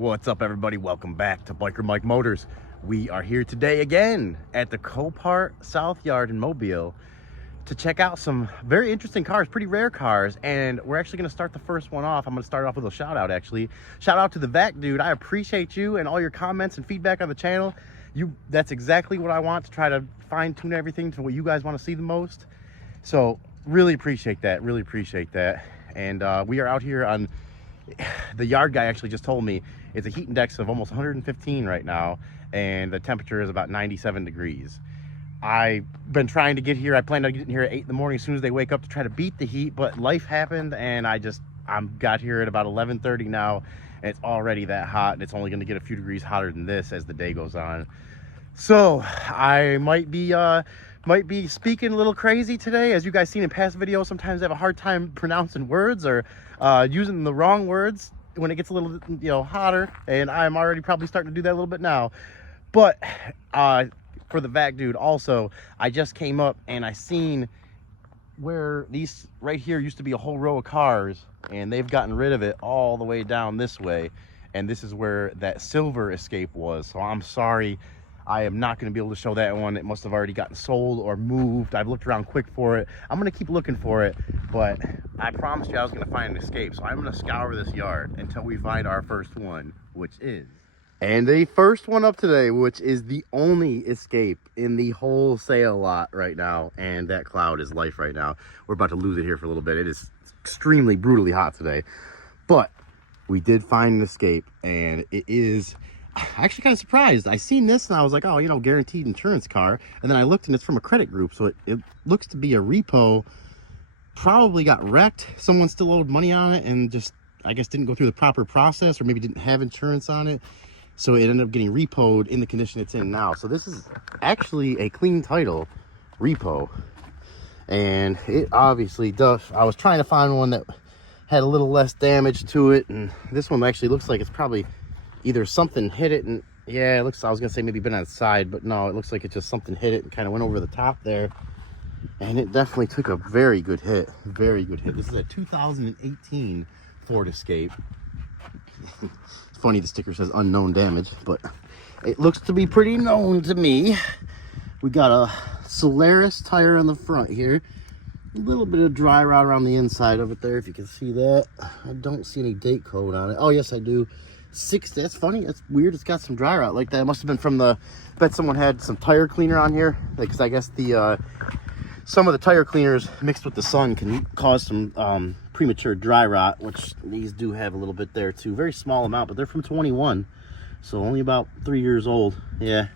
What's up, everybody? Welcome back to Biker Mike Motors. We are here today again at the Copart South Yard in Mobile to check out some very interesting cars, pretty rare cars, and we're actually going to start the first one off. I'm going to start off with a shout out, actually. Shout out to the Vac Dude. I appreciate you and all your comments and feedback on the channel. That's exactly what I want, to try to fine tune everything to what you guys want to see the most. So really appreciate that, And we are out here on, the yard guy actually just told me it's a heat index of almost 115 right now, and the temperature is about 97 degrees. I've been trying to get here. I planned on getting here at 8 in the morning as soon as they wake up to try to beat the heat, but life happened, and I got here at about 11:30 now, and it's already that hot, and it's only going to get a few degrees hotter than this as the day goes on. So I might be speaking a little crazy today. As you guys seen in past videos, sometimes I have a hard time pronouncing words or using the wrong words when it gets a little hotter, and I'm already probably starting to do that a little bit now. But for the Vac Dude also, I just came up and I seen where these right here used to be a whole row of cars, and they've gotten rid of it all the way down this way, and this is where that silver Escape was. So I'm sorry, I am not going to be able to show that one. It must have already gotten sold or moved. I've looked around quick for it. I'm going to keep looking for it, but I promised you I was going to find an Escape. So I'm going to scour this yard until we find our first one, which is... And the first one up today, which is the only Escape in the whole sale lot right now. And that cloud is life right now. We're about to lose it here for a little bit. It is extremely brutally hot today. But we did find an Escape, and it is... actually kind of surprised. I seen this and I was like, oh, guaranteed insurance car. And then I looked and it's from a credit group, so it looks to be a repo. Probably got wrecked. Someone still owed money on it and just, I guess, didn't go through the proper process, or maybe didn't have insurance on it, so it ended up getting repoed in the condition it's in now. So this is actually a clean title repo, and it obviously does. I was trying to find one that had a little less damage to it, and this one actually looks like it's probably either something hit it, and yeah, it looks, I was gonna say maybe been on its side, but no, it looks like it just something hit it and kind of went over the top there, and it definitely took a very good hit. This is a 2018 Ford Escape. It's funny the sticker says unknown damage, but it looks to be pretty known to me. We got a Solaris tire on the front here, a little bit of dry rot around the inside of it there, if you can see that. I don't see any date code on it. Oh yes, I do. 60. That's funny. That's weird. It's got some dry rot like that. It must have been from the, bet someone had some tire cleaner on here, because I guess the some of the tire cleaners mixed with the sun can cause some premature dry rot, which these do have a little bit there too. Very small amount, but they're from 21, so only about 3 years old. Yeah,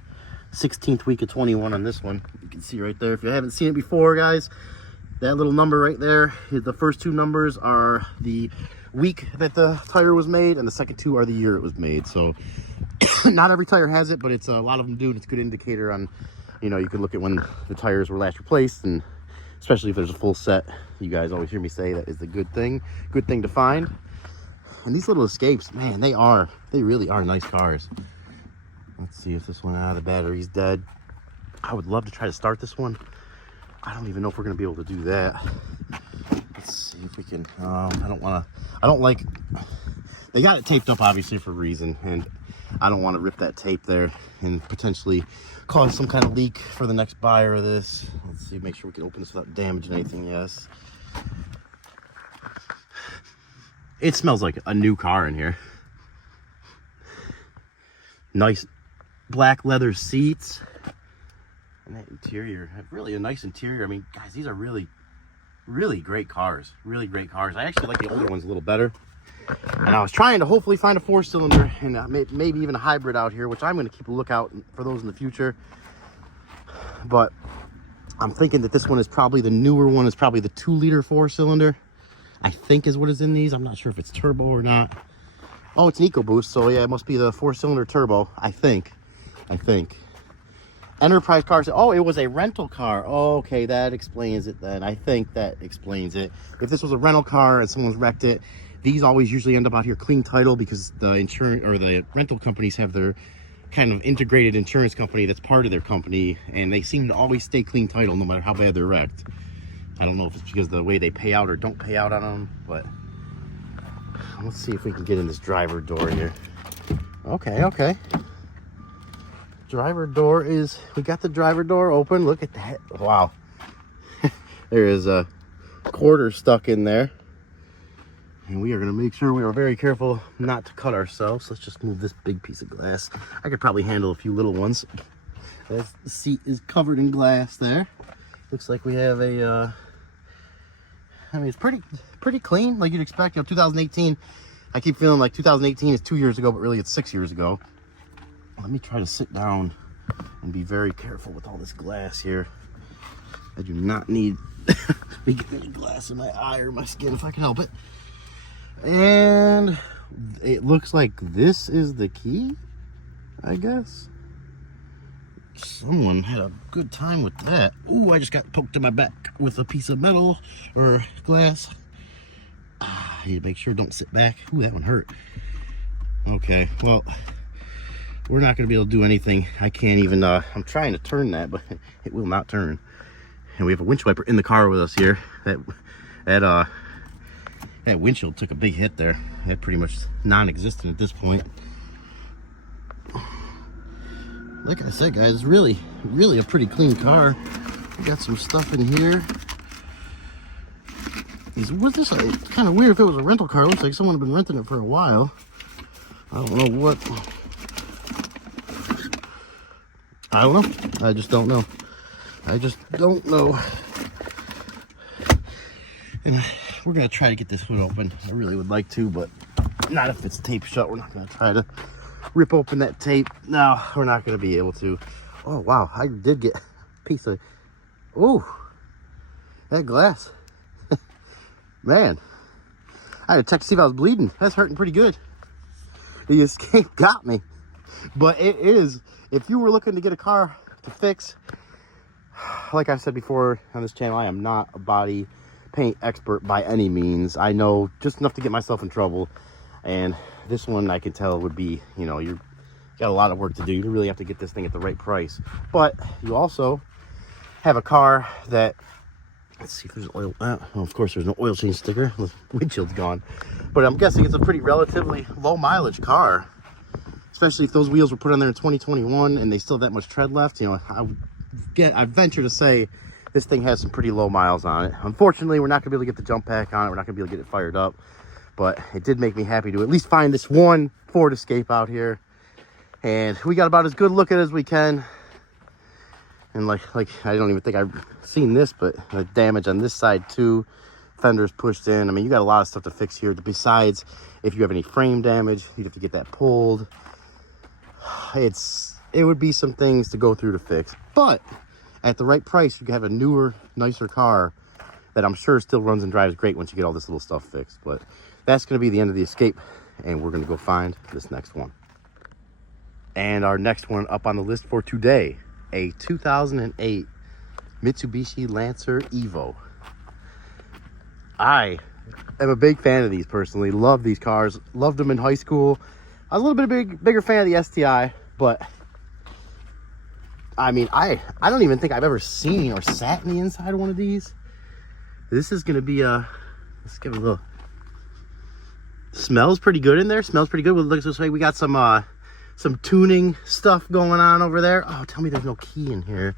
16th week of 21 on this one. You can see right there, if you haven't seen it before, guys, that little number right there, the first two numbers are the week that the tire was made, and the second two are the year it was made. So not every tire has it, but it's a lot of them do, and it's a good indicator on, you can look at when the tires were last replaced, and especially if there's a full set. You guys always hear me say that is a good thing to find. And these little Escapes, man, they really are nice cars. Let's see if this one, the battery's dead. I would love to try to start this one. I don't even know if we're gonna be able to do that. Let's see if we can. They got it taped up obviously for a reason, and I don't want to rip that tape there and potentially cause some kind of leak for the next buyer of this. Let's see, make sure we can open this without damaging anything. Yes, it smells like a new car in here. Nice black leather seats, and that interior, really a nice interior. I mean, guys, these are really great cars. I actually like the older ones a little better, and I was trying to hopefully find a 4-cylinder and maybe even a hybrid out here, which I'm going to keep a lookout for those in the future. But I'm thinking that this one is probably the newer one, is probably the 2-liter 4-cylinder, I think is what is in these. I'm not sure if it's turbo or not. Oh, it's an EcoBoost, so yeah, it must be the 4-cylinder turbo, I think. Enterprise cars. Oh, it was a rental car. Oh, okay, that explains it then. I think that explains it. If this was a rental car and someone's wrecked it, these always usually end up out here clean title, because the insurance or the rental companies have their kind of integrated insurance company that's part of their company, and they seem to always stay clean title no matter how bad they're wrecked. I don't know if it's because of the way they pay out or don't pay out on them, but let's see if we can get in this driver door here. Okay, okay. Driver door is, we got the driver door open. Look at that. Wow. There is a quarter stuck in there. And we are going to make sure we are very careful not to cut ourselves. Let's just move this big piece of glass. I could probably handle a few little ones. The seat is covered in glass there. Looks like we have a, I mean, it's pretty clean, like you'd expect. You know, 2018, I keep feeling like 2018 is 2 years ago, but really it's 6 years ago. Let me try to sit down and be very careful with all this glass here. I do not need to be getting any glass in my eye or my skin if I can help it. And it looks like this is the key, I guess. Someone had a good time with that. Ooh, I just got poked in my back with a piece of metal or glass. I need to make sure don't sit back. Ooh, that one hurt. Okay, well, we're not going to be able to do anything. I can't even, I'm trying to turn that, but it will not turn. And we have a windshield wiper in the car with us here. That windshield took a big hit there. That pretty much non-existent at this point. Like I said, guys, it's really a pretty clean car. We got some stuff in here. Was this kind of weird if it was a rental car? It looks like someone had been renting it for a while. I don't know what. I don't know. I just don't know. I just don't know. And we're going to try to get this hood open. I really would like to, but not if it's taped shut. We're not going to try to rip open that tape. No, we're not going to be able to. Oh, wow. I did get a piece of... Oh, that glass. Man. I had to check to see if I was bleeding. That's hurting pretty good. The escape got me. But it is, if you were looking to get a car to fix, like I said before on this channel, I am not a body paint expert by any means. I know just enough to get myself in trouble, and this one I can tell would be, you know, you got a lot of work to do. You really have to get this thing at the right price, but you also have a car that, let's see if there's oil. Oh, of course there's no oil change sticker. The windshield's gone, but I'm guessing it's a pretty relatively low mileage car, especially if those wheels were put on there in 2021 and they still have that much tread left. You know, I venture to say this thing has some pretty low miles on it. Unfortunately, we're not going to be able to get the jump pack on it. We're not going to be able to get it fired up. But it did make me happy to at least find this one Ford Escape out here. And we got about as good look at it as we can. And like I don't even think I've seen this, but the damage on this side too. Fenders pushed in. I mean, you got a lot of stuff to fix here. Besides, if you have any frame damage, you'd have to get that pulled. It would be some things to go through to fix. But at the right price, you can have a newer, nicer car that I'm sure still runs and drives great once you get all this little stuff fixed. But that's going to be the end of the Escape, and we're going to go find this next one. And our next one up on the list for today, a 2008 Mitsubishi Lancer EVO. I am a big fan of these personally. Love these cars. Loved them in high school. I was a little bit bigger fan of the STI, but I mean, I don't even think I've ever seen or sat in the inside of one of these. This is going to be let's give it a little. Smells pretty good in there. Smells pretty good. Looks this way. We got some tuning stuff going on over there. Oh, tell me there's no key in here.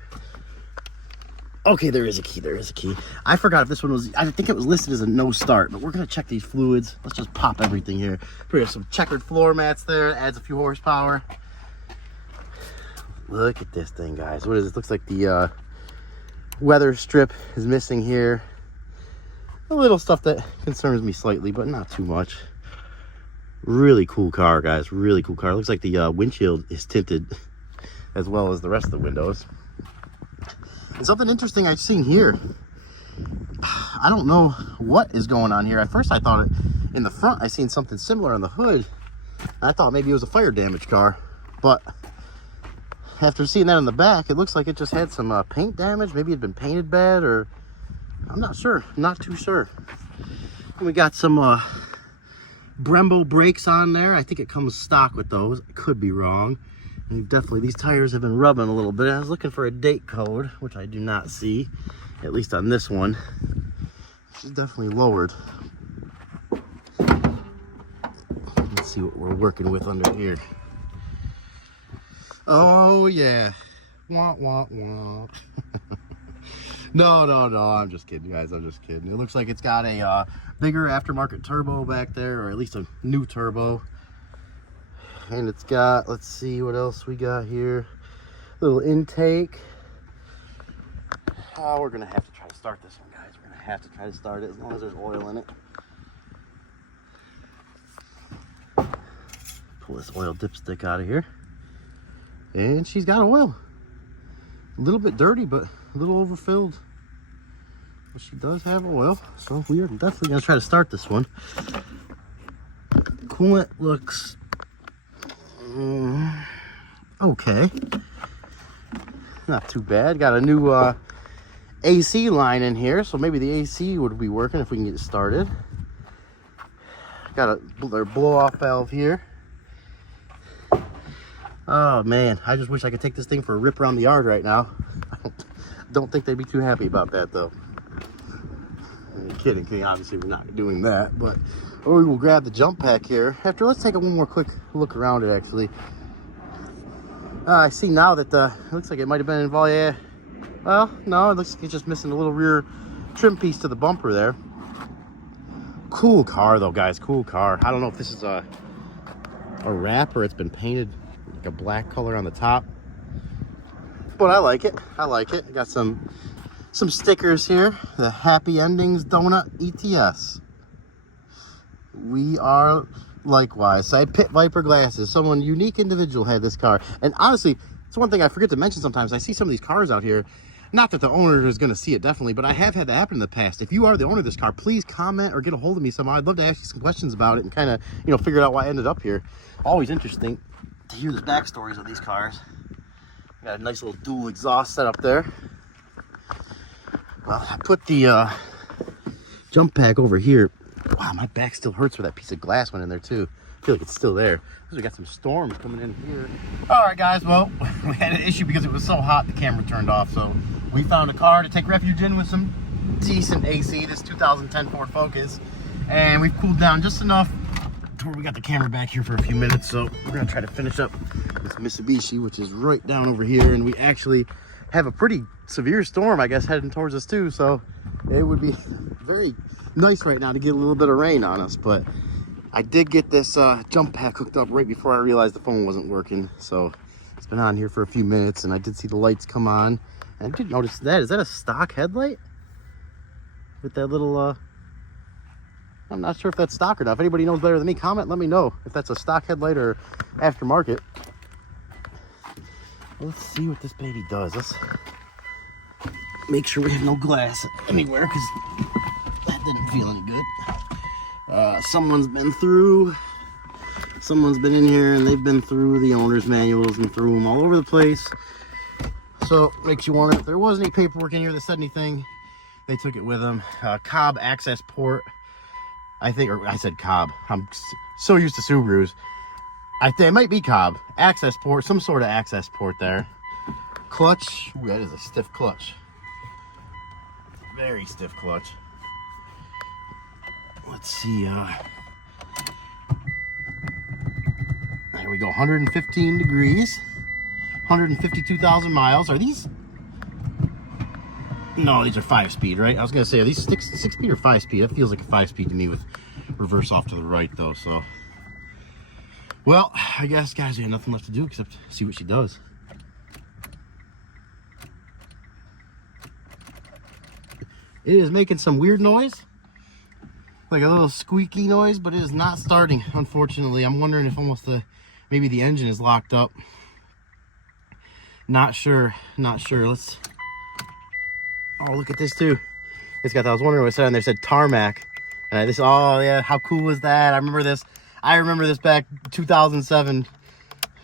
Okay, there is a key. There is a key. I forgot if this one was, I think it was listed as a no start, but we're going to check these fluids. Let's just pop everything here. We have some checkered floor mats there. Adds a few horsepower. Look at this thing, guys. What is this? Looks like the weather strip is missing here. A little stuff that concerns me slightly, but not too much. Really cool car, guys. Really cool car. Looks like the windshield is tinted as well as the rest of the windows. And something interesting I've seen here. I don't know what is going on here. At first I thought in the front I seen something similar on the hood. I thought maybe it was a fire damage car, but after seeing that on the back, it looks like it just had some paint damage. Maybe it had been painted bad, or I'm not sure. Not too sure. And we got some Brembo brakes on there. I think it comes stock with those. I could be wrong. And definitely these tires have been rubbing a little bit. I was looking for a date code, which I do not see, at least on this one. It's definitely lowered. Let's see what we're working with under here. Oh yeah. Wah, wah, wah. No, I'm just kidding, guys. I'm just kidding. It looks like it's got a bigger aftermarket turbo back there, or at least a new turbo. And it's got, let's see what else we got here. Little intake. Oh, we're gonna have to try to start this one, guys. We're gonna have to try to start it as long as there's oil in it. Pull this oil dipstick out of here. And she's got oil. A little bit dirty, but a little overfilled. But she does have oil, so we are definitely gonna try to start this one. Coolant looks okay. Not too bad. Got a new AC line in here, so maybe the AC would be working if we can get it started. Got a blow-off valve here. Oh man, I just wish I could take this thing for a rip around the yard right now. I don't think they'd be too happy about that though. I'm kidding, obviously we're not doing that, but we will grab the jump pack here. Let's take one more quick look around it actually. I see now that it looks like it might have been involved. Yeah. Well, no, it looks like it's just missing a little rear trim piece to the bumper there. Cool car though, guys, cool car. I don't know if this is a wrap or it's been painted like a black color on the top, but I like it. I got some stickers here. The Happy Endings Donut ETS. We are likewise. Side pit Viper glasses. Someone unique individual had this car. And honestly, it's one thing I forget to mention sometimes. I see some of these cars out here. Not that the owner is going to see it, definitely, but I have had that happen in the past. If you are the owner of this car, please comment or get a hold of me somehow. I'd love to ask you some questions about it and kind of, figure out why I ended up here. Always interesting to hear the backstories of these cars. Got a nice little dual exhaust set up there. Well, I put the jump pack over here. Wow, my back still hurts where that piece of glass went in there too. I feel like it's still there. We got some storms coming in here. All right, guys. Well, we had an issue because it was so hot the camera turned off. So we found a car to take refuge in with some decent AC. This 2010 Ford Focus, and we've cooled down just enough to where we got the camera back here for a few minutes. So we're gonna try to finish up this Mitsubishi, which is right down over here, and we actually have a pretty severe storm, I guess, heading towards us too. So it would be very nice right now to get a little bit of rain on us, but I did get this jump pack hooked up right before I realized the phone wasn't working. So it's been on here for a few minutes, and I did see the lights come on. And I did notice that. Is that a stock headlight? With that little, I'm not sure if that's stock or not. If anybody knows better than me, comment, let me know if that's a stock headlight or aftermarket. Let's see what this baby does. Let's make sure we have no glass anywhere, because that didn't feel any good. Someone's been in here, and they've been through the owner's manuals and threw them all over the place. So makes you wonder if there was any paperwork in here that said anything. They took it with them. Cobb access port, I think, or I said Cobb. I'm so used to Subarus. I think it might be Cobb access port, some sort of access port there. Clutch. Ooh, that is a stiff clutch. Very stiff clutch. Let's see. There we go. 115 degrees. 152,000 miles. Are these? No, these are 5-speed, right? I was gonna say, are these 6-speed or 5-speed? It feels like a 5-speed to me with reverse off to the right, though. So, well, I guess, guys, we have nothing left to do except see what she does. It is making some weird noise, like a little squeaky noise, but it is not starting, unfortunately. I'm wondering if maybe the engine is locked up. Not sure. Let's, oh, look at this too. It's got, I was wondering what it said on there. It said tarmac. And oh yeah, how cool was that? I remember this back 2007,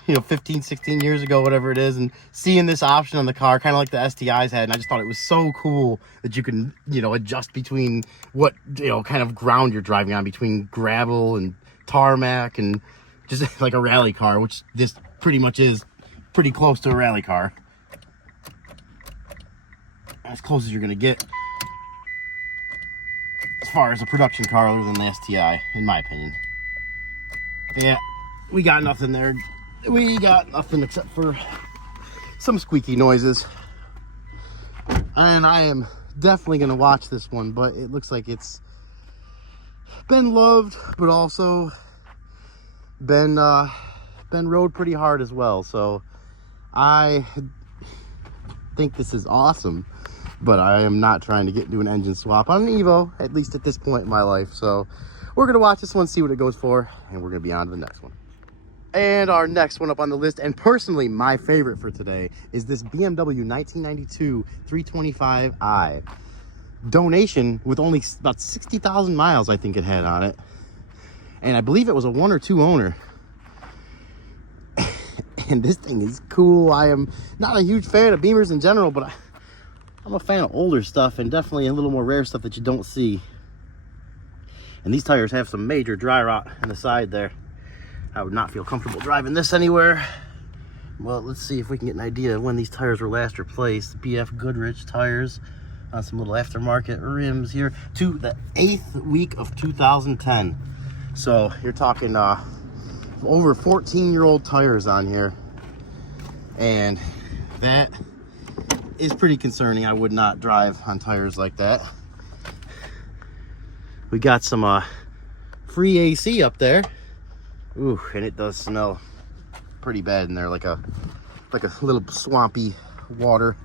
15, 16 years ago, whatever it is, and seeing this option on the car, kind of like the STIs had, and I just thought it was so cool that you can, adjust between what, kind of ground you're driving on, between gravel and tarmac, and just like a rally car, which this pretty much is, pretty close to a rally car. As close as you're gonna get as far as a production car other than the STI, in my opinion. Yeah, we got nothing there. we got nothing except for some squeaky noises. And I am definitely going to watch this one, but it looks like it's been loved, but also been rode pretty hard as well. So I think this is awesome, but I am not trying to get into an engine swap on an Evo, at least at this point in my life. So we're going to watch this one, see what it goes for, and we're going to be on to the next one. And our next one up on the list, and personally my favorite for today, is this BMW 1992 325i. Donation with only about 60,000 miles, I think it had on it. And I believe it was a 1 or 2 owner. And this thing is cool. I am not a huge fan of Beamers in general, but I'm a fan of older stuff and definitely a little more rare stuff that you don't see. And these tires have some major dry rot in the side there. I would not feel comfortable driving this anywhere. Well, let's see if we can get an idea of when these tires were last replaced. BF Goodrich tires on some little aftermarket rims here to the 8th week of 2010. So you're talking over 14-year-old tires on here. And that is pretty concerning. I would not drive on tires like that. We got some free AC up there. Ooh, and it does smell pretty bad in there, like a little swampy water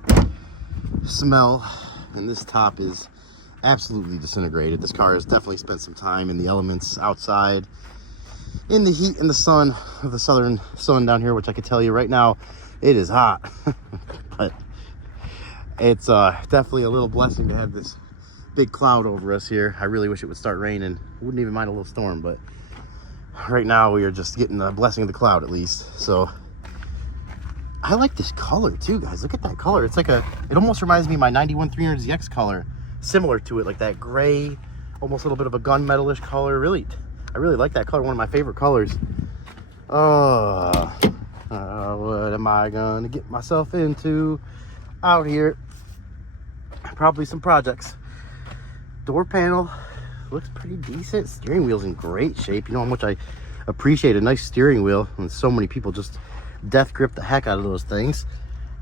smell. And this top is absolutely disintegrated. This car has definitely spent some time in the elements outside, in the heat and the sun of the southern sun down here, which I can tell you right now, it is hot. But it's definitely a little blessing to have this big cloud over us here. I really wish it would start raining. Wouldn't even mind a little storm, but right now we are just getting the blessing of the cloud at least. So I like this color too, guys. Look at that color. It's like it almost reminds me of my 91 300ZX color, similar to it, like that gray, almost a little bit of a gunmetalish color. Really, I really like that color. One of my favorite colors. What am I gonna get myself into out here? Probably some projects. Door panel looks pretty decent. Steering wheel's in great shape. You know how much I appreciate a nice steering wheel, and so many people just death grip the heck out of those things.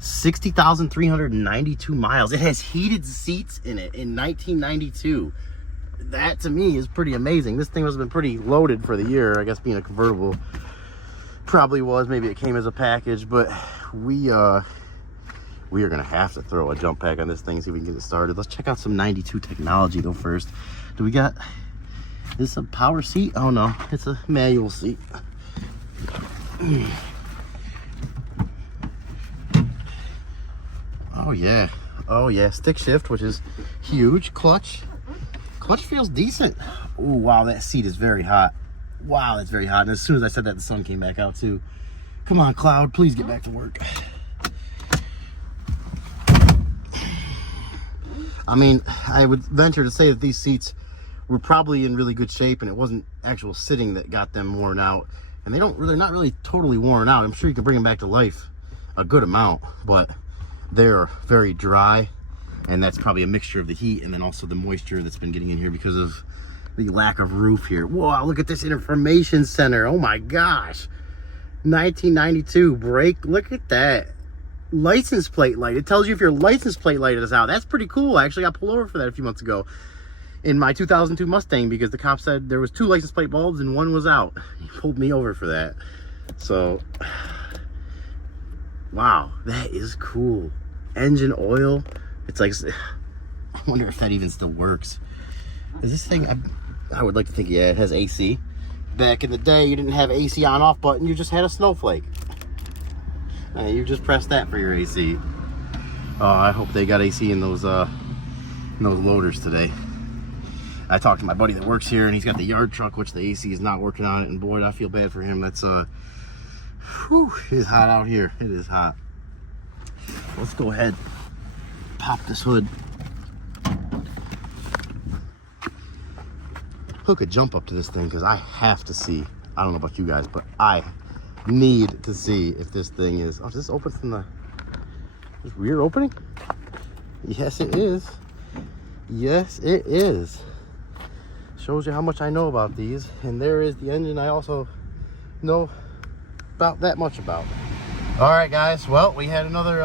60,392 miles. It has heated seats in it in 1992. That to me is pretty amazing. This thing must have been pretty loaded for the year. I guess being a convertible probably was. Maybe it came as a package, but we are gonna have to throw a jump pack on this thing, see if we can get it started. Let's check out some 92 technology though first. Do we got, is this a power seat? Oh no, it's a manual seat. Oh yeah, oh yeah, stick shift, which is huge. Clutch feels decent. Oh wow, that seat is very hot. Wow, that's very hot. And as soon as I said that, the sun came back out too. Come on, cloud, please get back to work. I mean, I would venture to say that these seats were probably in really good shape, and it wasn't actual sitting that got them worn out. And they're not really totally worn out. I'm sure you can bring them back to life a good amount, but they're very dry, and that's probably a mixture of the heat and then also the moisture that's been getting in here because of the lack of roof here. Whoa, look at this information center. Oh my gosh. 1992 brake. Look at that. License plate light. It tells you if your license plate light is out. That's pretty cool. I actually got pulled over for that a few months ago in my 2002 Mustang because the cop said there was 2 license plate bulbs and one was out. He pulled me over for that. So wow, that is cool. Engine oil. It's like, I wonder if that even still works. Is this thing, I would like to think, yeah, it has AC. Back in the day, you didn't have AC on off button, you just had a snowflake. You just pressed that for your AC. Oh, I hope they got AC in those loaders today. I talked to my buddy that works here, and he's got the yard truck, which the AC is not working on it, and boy, I feel bad for him. That's whew, it's hot out here. It is hot. Let's go ahead, pop this hood. Hook a jump up to this thing because I have to see. I don't know about you guys, but I need to see if this thing is, oh, is this open from the rear opening? Yes, it is. Yes, it is. Shows you how much I know about these. And there is the engine. I also know about that much about. All right, guys. Well, we had another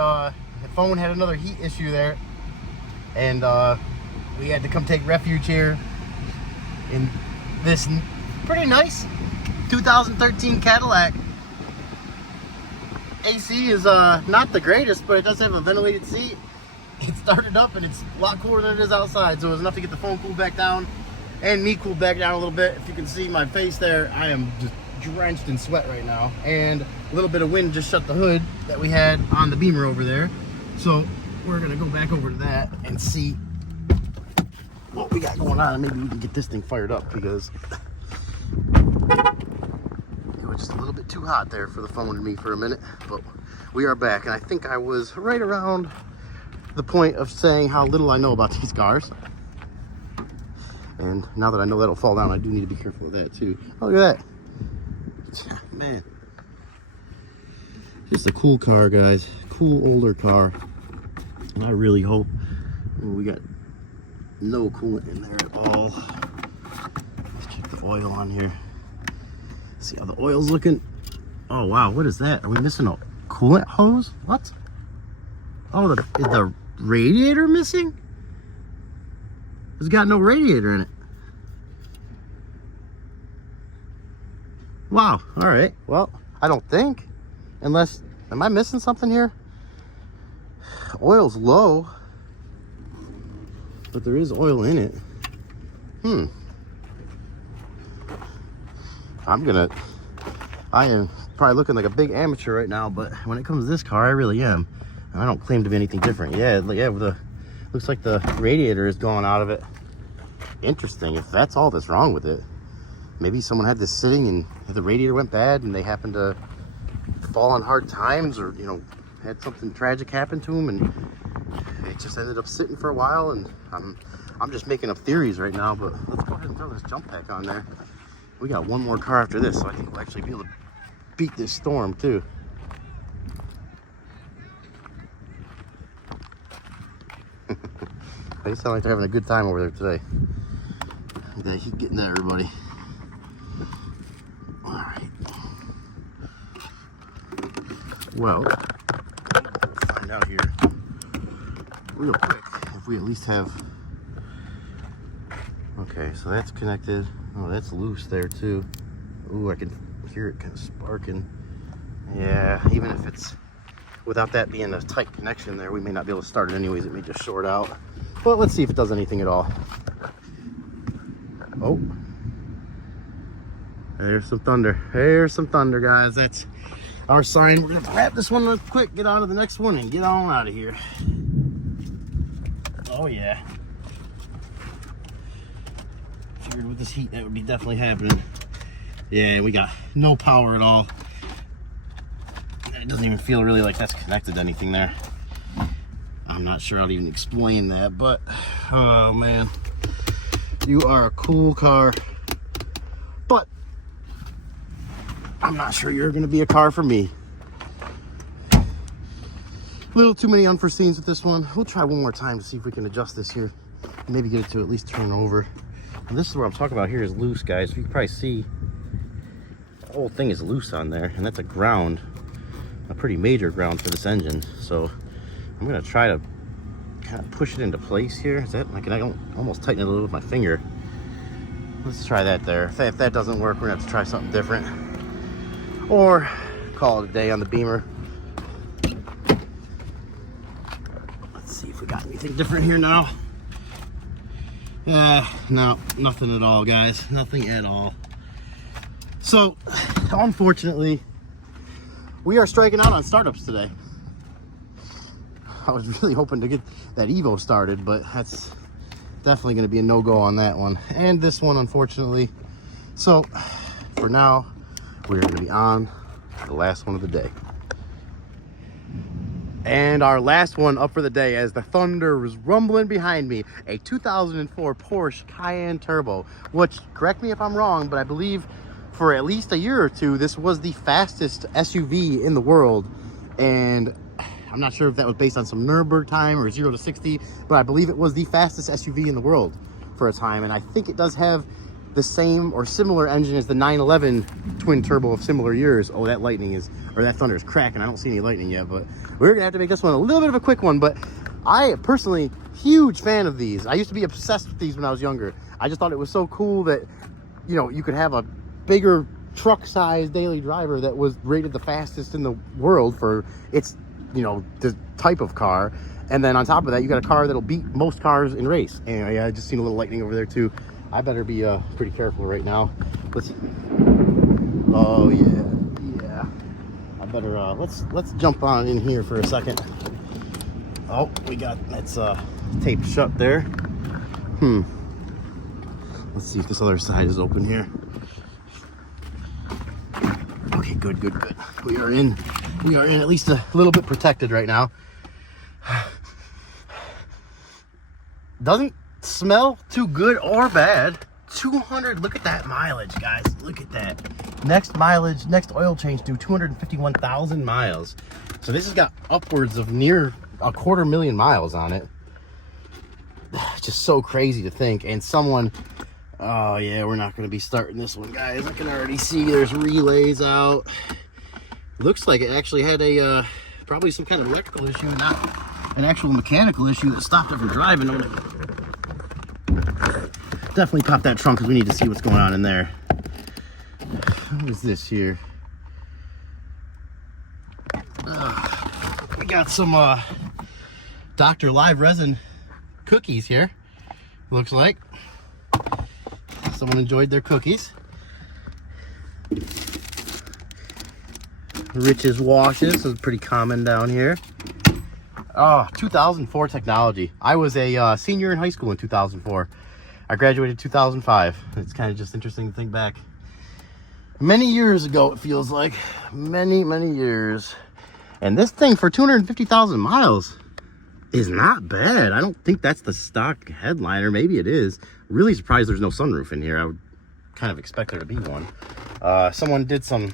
the phone had another heat issue there, and we had to come take refuge here in this pretty nice 2013 Cadillac. AC is not the greatest, but it does have a ventilated seat. It started up and it's a lot cooler than it is outside, so it was enough to get the phone cooled back down and me cooled back down a little bit. If you can see my face there, I am just drenched in sweat right now, and a little bit of wind just shut the hood that we had on the Beamer over there. So we're gonna go back over to that and see what we got going on, and maybe we can get this thing fired up, because it was just a little bit too hot there for the phone and me for a minute. But we are back, and I think I was right around the point of saying how little I know about these cars. And now that I know that'll fall down, I do need to be careful with that too. Oh, look at that. Man. Just a cool car, guys. Cool older car. And I really hope we got no coolant in there at all. Let's check the oil on here. See how the oil's looking. Oh wow, what is that? Are we missing a coolant hose? What? Oh, is the radiator missing? It's got no radiator in it. Wow, all right. Well, I don't think, unless, am I missing something here? Oil's low, but there is oil in it. I am probably looking like a big amateur right now, but when it comes to this car, I really am. I don't claim to be anything different. Yeah, looks like the radiator is gone out of it. Interesting, if that's all that's wrong with it. Maybe someone had this sitting and the radiator went bad and they happened to fall on hard times, or, you know, had something tragic happen to them and it just ended up sitting for a while. And I'm just making up theories right now, but let's go ahead and throw this jump pack on there. We got one more car after this, so I think we'll actually be able to beat this storm too. They sound like they're having a good time over there today. They keep getting to everybody. All right. Well, let's find out here real quick if we at least have. Okay, so that's connected. Oh, that's loose there too. Ooh, I can hear it kind of sparking. Yeah, even if it's without that being a tight connection there, we may not be able to start it anyways. It may just short out. But let's see if it does anything at all. Oh, there's some thunder. There's some thunder, guys. That's our sign. We're gonna wrap this one real quick, get on to the next one, and get on out of here. Oh yeah. Figured with this heat that would be definitely happening. Yeah, we got no power at all. It doesn't even feel really like that's connected to anything there. I'm not sure how to even explain that, but oh man, you are a cool car, but I'm not sure you're gonna be a car for me. A little too many unforeseens with this one. We'll try one more time to see if we can adjust this here, maybe get it to at least turn over. And this is what I'm talking about here is loose, guys. You can probably see the whole thing is loose on there, and that's a ground, a pretty major ground for this engine. So I'm gonna try to kind of push it into place here. Is that, like, I can almost tighten it a little with my finger. Let's try that there. If that doesn't work, we're gonna have to try something different, or call it a day on the Beamer. Let's see if we got anything different here now. No, nothing at all, guys. Nothing at all. So, unfortunately, we are striking out on startups today. I was really hoping to get that EVO started, but that's definitely going to be a no-go on that one. And this one, unfortunately. So, for now, we're going to be on the last one of the day. And our last one up for the day, as the thunder was rumbling behind me, a 2004 Porsche Cayenne Turbo, which, correct me if I'm wrong, but I believe for at least a year or two, this was the fastest SUV in the world. And I'm not sure if that was based on some Nürburgring time or 0 to 60, but I believe it was the fastest SUV in the world for a time. And I think it does have the same or similar engine as the 911 twin turbo of similar years. Oh, that lightning is, or that thunder is cracking. I don't see any lightning yet, but we're gonna have to make this one a little bit of a quick one. But I personally, huge fan of these. I used to be obsessed with these when I was younger. I just thought it was so cool that, you know, you could have a bigger truck size daily driver that was rated the fastest in the world for its, you know, the type of car. And then on top of that, you got a car that'll beat most cars in race. And I just seen a little lightning over there too. I better be pretty careful right now. Let's see. Oh yeah. I better let's jump on in here for a second. Oh, we got that's taped shut there. Let's see if this other side is open here. Okay, good. We are in at least a little bit protected right now. Doesn't smell too good or bad. 200, look at that mileage, guys. Look at that. Next mileage, next oil change due 251,000 miles. So this has got upwards of near 250,000 miles on it. Just so crazy to think. And someone, oh yeah, we're not going to be starting this one, guys. I can already see there's relays out. Looks like it actually had a probably some kind of electrical issue, not an actual mechanical issue that stopped it from driving. I'm gonna definitely pop that trunk because we need to see what's going on in there. What is this here? We got some Dr. Live Resin cookies here. Looks like someone enjoyed their cookies. Rich's washes is pretty common down here. Oh, 2004 technology. I was a senior in high school in 2004. I graduated 2005. It's kind of just interesting to think back. Many years ago, it feels like. Many years. And this thing for 250,000 miles is not bad. I don't think that's the stock headliner. Maybe it is. Really surprised there's no sunroof in here. I would kind of expect there to be one. Someone did some...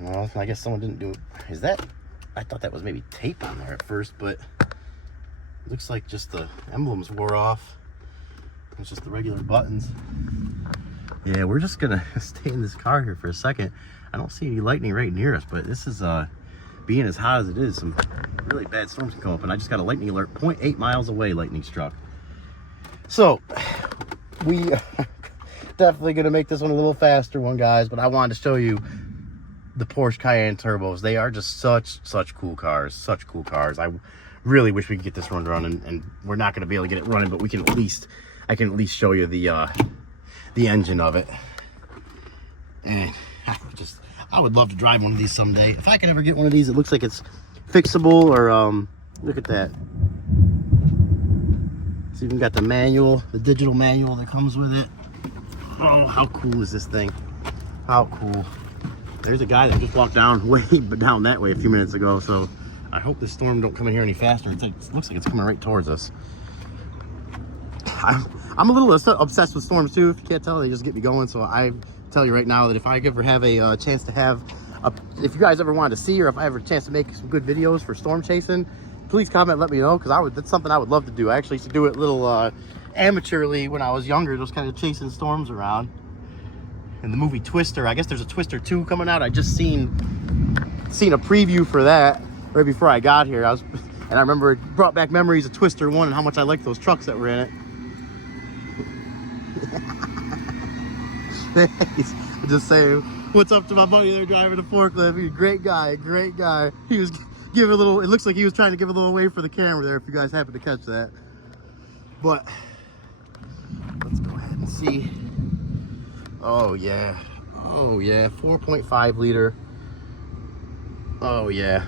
Well, I guess someone didn't do it. Is that... I thought that was maybe tape on there at first, but it looks like just the emblems wore off. It's just the regular buttons. Yeah, we're just gonna stay in this car here for a second. I don't see any lightning right near us, but this is being as hot as it is, some really bad storms can come up, and I just got a lightning alert 0.8 miles away. Lightning struck. So we definitely gonna make this one a little faster one, guys, but I wanted to show you the Porsche Cayenne turbos. They are just such cool cars. Such cool cars. I really wish we could get this one running, and we're not going to be able to get it running, but we can at least, I can at least show you the engine of it. And I would love to drive one of these someday. If I could ever get one of these, it looks like it's fixable, or look at that. It's even got the manual, the digital manual that comes with it. Oh, how cool is this thing? How cool. There's a guy that just walked down down that way a few minutes ago, so I hope this storm don't come in here any faster. It looks like it's coming right towards us. I'm a little obsessed with storms too. If you can't tell, they just get me going. So I tell you right now that if I ever have a chance to have, if you guys ever wanted to see, or if I ever have a chance to make some good videos for storm chasing, please comment, let me know, because that's something I would love to do. I actually used to do it a little amateurly when I was younger, just kind of chasing storms around. In the movie Twister, I guess there's a Twister 2 coming out. I just seen a preview for that right before I got here. And I remember it brought back memories of Twister 1 and how much I liked those trucks that were in it. Just saying, what's up to my buddy there driving the forklift? He's a great guy. He was giving a little, it looks like he was trying to give a little wave for the camera there, if you guys happen to catch that. But let's go ahead and see. Oh yeah, 4.5 liter. Oh yeah,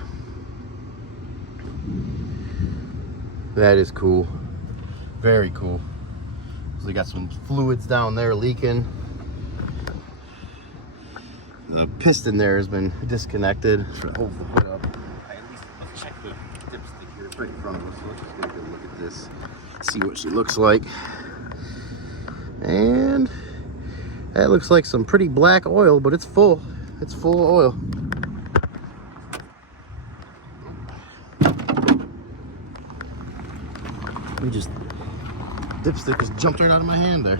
that is cool, very cool. So we got some fluids down there leaking. The piston there has been disconnected. Hold the hood up. Let's check the dipstick here. It's right in front of us. So let's just get a good look at this, see what she looks like. And that looks like some pretty black oil, but it's full. It's full of oil. We just, dipstick just jumped right out of my hand there.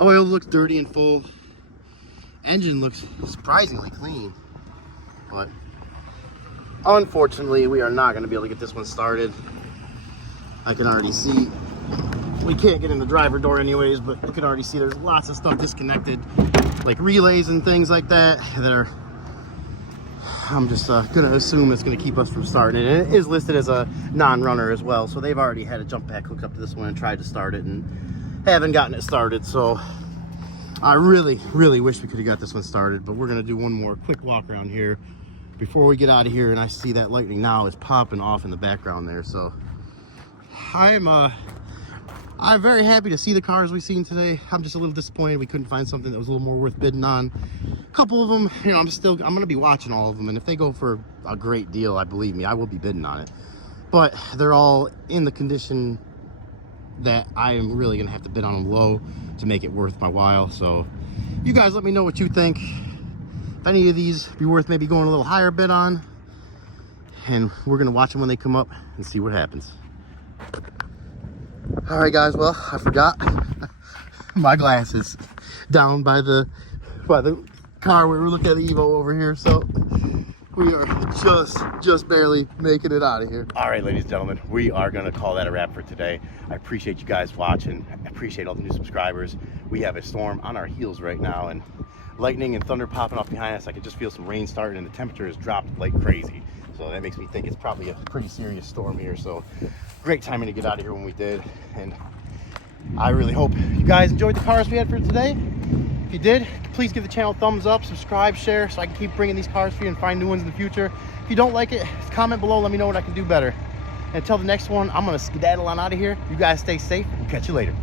Oil looks dirty and full. Engine looks surprisingly clean. But unfortunately, we are not going to be able to get this one started. I can already see we can't get in the driver door anyways, but you can already see there's lots of stuff disconnected, like relays and things like that, that are, I'm just gonna assume it's gonna keep us from starting it. And it is listed as a non-runner as well, so they've already had a jump pack hooked up to this one and tried to start it and haven't gotten it started. So I really wish we could have got this one started, but we're gonna do one more quick walk around here before we get out of here. And I see that lightning now is popping off in the background there, so I'm very happy to see the cars we've seen today. I'm just a little disappointed we couldn't find something that was a little more worth bidding on. A couple of them, you know, I'm going to be watching all of them, and if they go for a great deal, I believe me, I will be bidding on it. But they're all in the condition that I'm really going to have to bid on them low to make it worth my while. So you guys let me know what you think. If any of these be worth maybe going a little higher bid on, and we're going to watch them when they come up and see what happens. All right, guys, well, I forgot my glasses down by the car where we're looking at the EVO over here, so we are just barely making it out of here. All right, ladies and gentlemen, we are gonna call that a wrap for today. I appreciate you guys watching. I appreciate all the new subscribers. We have a storm on our heels right now, and lightning and thunder popping off behind us. I can just feel some rain starting, and the temperature has dropped like crazy. So that makes me think it's probably a pretty serious storm here. So great timing to get out of here when we did. And I really hope you guys enjoyed the cars we had for today. If you did, please give the channel a thumbs up, subscribe, share, so I can keep bringing these cars for you and find new ones in the future. If you don't like it, comment below, let me know what I can do better. And until the next one, I'm gonna skedaddle on out of here. You guys stay safe. We'll catch you later.